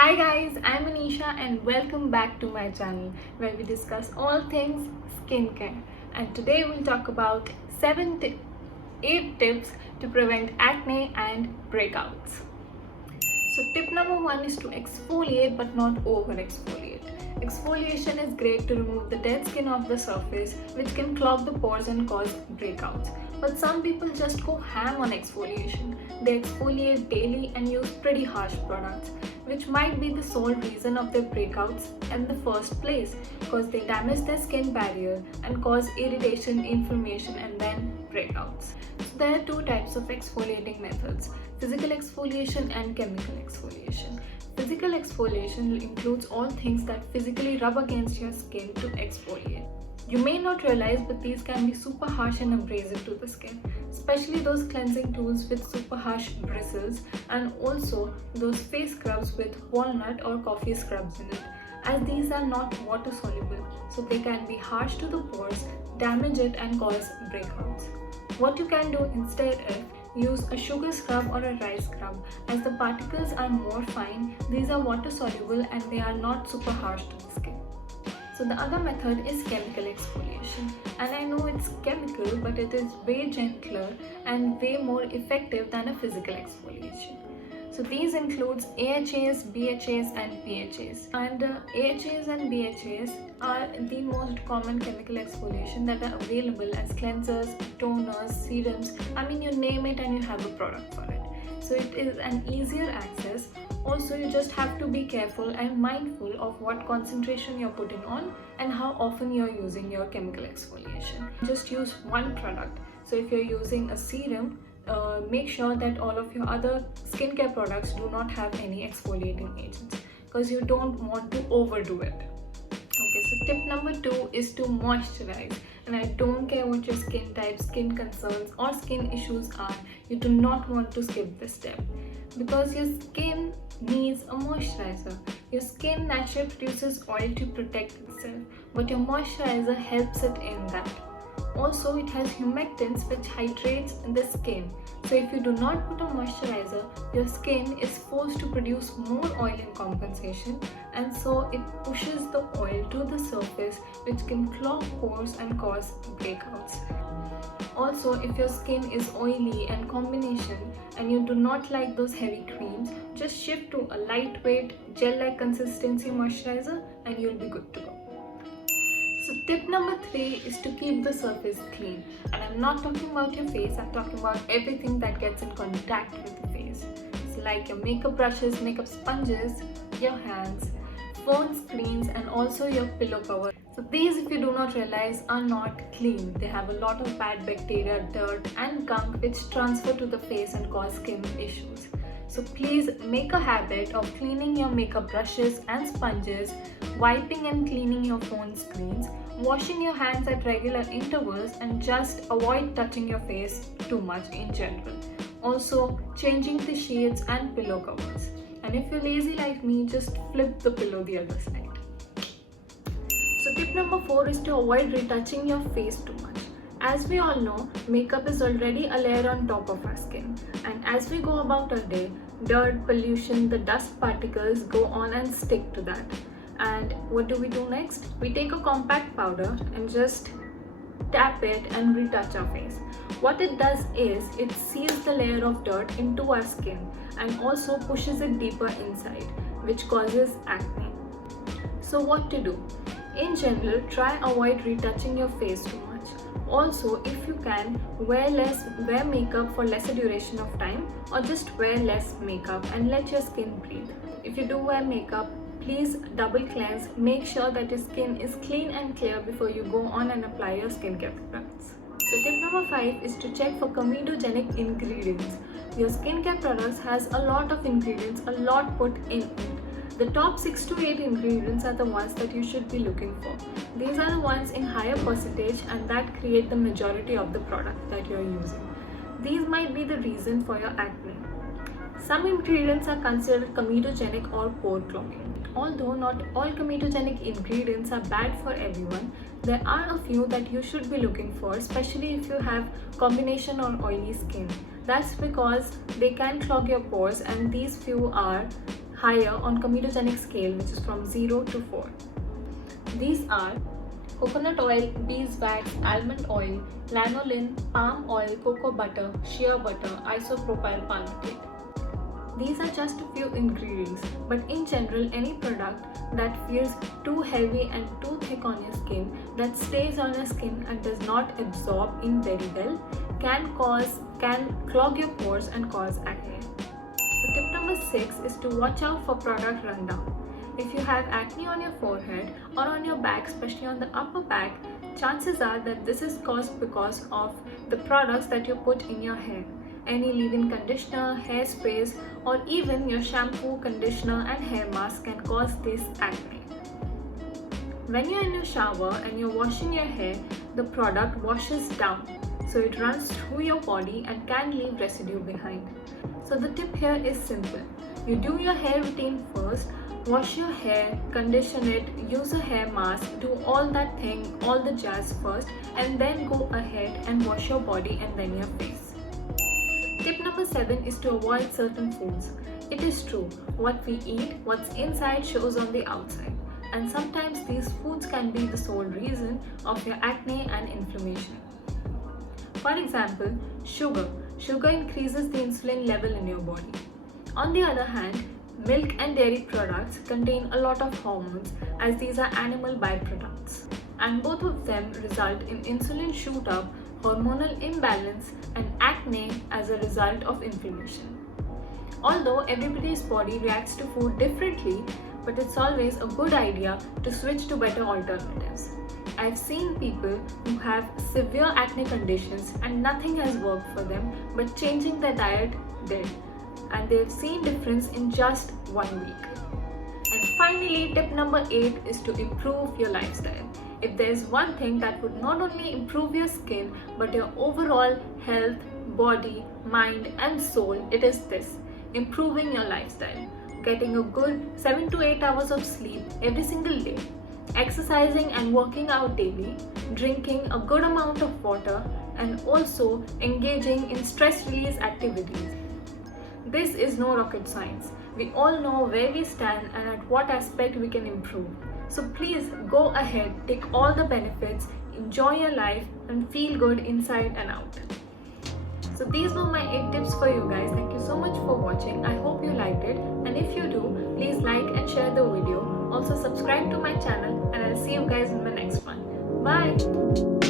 Hi guys, I'm Anisha and welcome back to my channel where we discuss all things skincare. And today we'll talk about 8 tips to prevent acne and breakouts. So tip number 1 is to exfoliate but not over exfoliate. Exfoliation is great to remove the dead skin off the surface, which can clog the pores and cause breakouts. But some people just go ham on exfoliation. They exfoliate daily and use pretty harsh products, which might be the sole reason of their breakouts in the first place, because they damage their skin barrier and cause irritation, inflammation, and then breakouts. So there are two types of exfoliating methods: physical exfoliation and chemical exfoliation. Physical exfoliation includes all things that physically rub against your skin to exfoliate. You may not realize, but these can be super harsh and abrasive to the skin, especially those cleansing tools with super harsh bristles, and also those face scrubs with walnut or coffee scrubs in it, as these are not water soluble, so they can be harsh to the pores, damage it, and cause breakouts. What you can do instead is use a sugar scrub or a rice scrub, as the particles are more fine, these are water soluble, and they are not super harsh to the skin. So the other method is chemical exfoliation, and I know it's chemical, but it is way gentler and way more effective than a physical exfoliation. So these includes AHAs, BHAs and PHAs, and AHAs and BHAs are the most common chemical exfoliation that are available as cleansers, toners, serums. I mean, you name it and you have a product for it. So it is an easier access. Also, you just have to be careful and mindful of what concentration you're putting on and how often you're using your chemical exfoliation. Just use one product. So if you're using a serum, make sure that all of your other skincare products do not have any exfoliating agents, because you don't want to overdo it. Okay, so tip number 2 is to moisturize. And I don't care what your skin type, skin concerns or skin issues are, you do not want to skip this step, because your skin needs a moisturizer. Your skin naturally produces oil to protect itself, but your moisturizer helps it in that. Also, it has humectants which hydrates the skin. So if you do not put a moisturizer, your skin is forced to produce more oil in compensation, and so it pushes the oil to the surface, which can clog pores and cause breakouts. Also, if your skin is oily and combination and you do not like those heavy creams, just shift to a lightweight gel-like consistency moisturizer and you'll be good to go. So tip number 3 is to keep the surface clean. And I'm not talking about your face, I'm talking about everything that gets in contact with the face. So like your makeup brushes, makeup sponges, your hands, phone screens, and also your pillow cover. So these, if you do not realize, are not clean. They have a lot of bad bacteria, dirt and gunk which transfer to the face and cause skin issues. So please make a habit of cleaning your makeup brushes and sponges, wiping and cleaning your phone screens, washing your hands at regular intervals, and just avoid touching your face too much in general. Also, changing the sheets and pillow covers. And if you're lazy like me, just flip the pillow the other side. So tip number 4 is to avoid retouching your face too much. As we all know, makeup is already a layer on top of our skin, and as we go about our day, dirt, pollution, the dust particles go on and stick to that. And what do we do next? We take a compact powder and just tap it and retouch our face. What it does is it seals the layer of dirt into our skin and also pushes it deeper inside, which causes acne. So what to do? In general, try avoid retouching your face too much. Also, if you can, wear makeup for lesser duration of time, or just wear less makeup and let your skin breathe. If you do wear makeup, please double cleanse. Make sure that your skin is clean and clear before you go on and apply your skincare products. So tip number 5 is to check for comedogenic ingredients. Your skincare products has a lot of ingredients, a lot put in it. The top 6 to 8 ingredients are the ones that you should be looking for. These are the ones in higher percentage and that create the majority of the product that you're using. These might be the reason for your acne. Some ingredients are considered comedogenic or pore clogging. Although not all comedogenic ingredients are bad for everyone, there are a few that you should be looking for, especially if you have combination or oily skin. That's because they can clog your pores, and these few are higher on comedogenic scale, which is from 0 to 4. These are coconut oil, beeswax, almond oil, lanolin, palm oil, cocoa butter, shea butter, isopropyl palmitate. These are just a few ingredients, but in general, any product that feels too heavy and too thick on your skin, that stays on your skin and does not absorb in very well, can clog your pores and cause acne. So tip number 6 is to watch out for product rundown. If you have acne on your forehead or on your back, especially on the upper back, chances are that this is caused because of the products that you put in your hair. Any leave-in conditioner, hairsprays, or even your shampoo, conditioner and hair mask can cause this acne. When you're in your shower and you're washing your hair, the product washes down, so it runs through your body and can leave residue behind. So the tip here is simple. You do your hair routine first, wash your hair, condition it, use a hair mask, do all that thing, all the jazz first, and then go ahead and wash your body and then your face. Tip number 7 is to avoid certain foods. It is true, what we eat, what's inside shows on the outside. And sometimes these foods can be the sole reason of your acne and inflammation. For example, sugar. Sugar increases the insulin level in your body. On the other hand, milk and dairy products contain a lot of hormones, as these are animal byproducts. And both of them result in insulin shoot up, hormonal imbalance, and acne as a result of inflammation. Although everybody's body reacts to food differently, but it's always a good idea to switch to better alternatives. I've seen people who have severe acne conditions and nothing has worked for them, but changing their diet did, and they've seen difference in just 1 week. And finally, tip number 8 is to improve your lifestyle. If there is one thing that would not only improve your skin but your overall health, body, mind and soul, it is this: improving your lifestyle. Getting a good 7 to 8 hours of sleep every single day, exercising and working out daily, drinking a good amount of water, and also engaging in stress release activities. This is no rocket science. We all know where we stand and at what aspect we can improve. So please go ahead, take all the benefits, enjoy your life and feel good inside and out. So these were my 8 tips for you guys. Thank you so much for watching. I hope you liked it, and if you do, please like and share the video. Also subscribe to my channel, and I'll see you guys in the next one. Bye!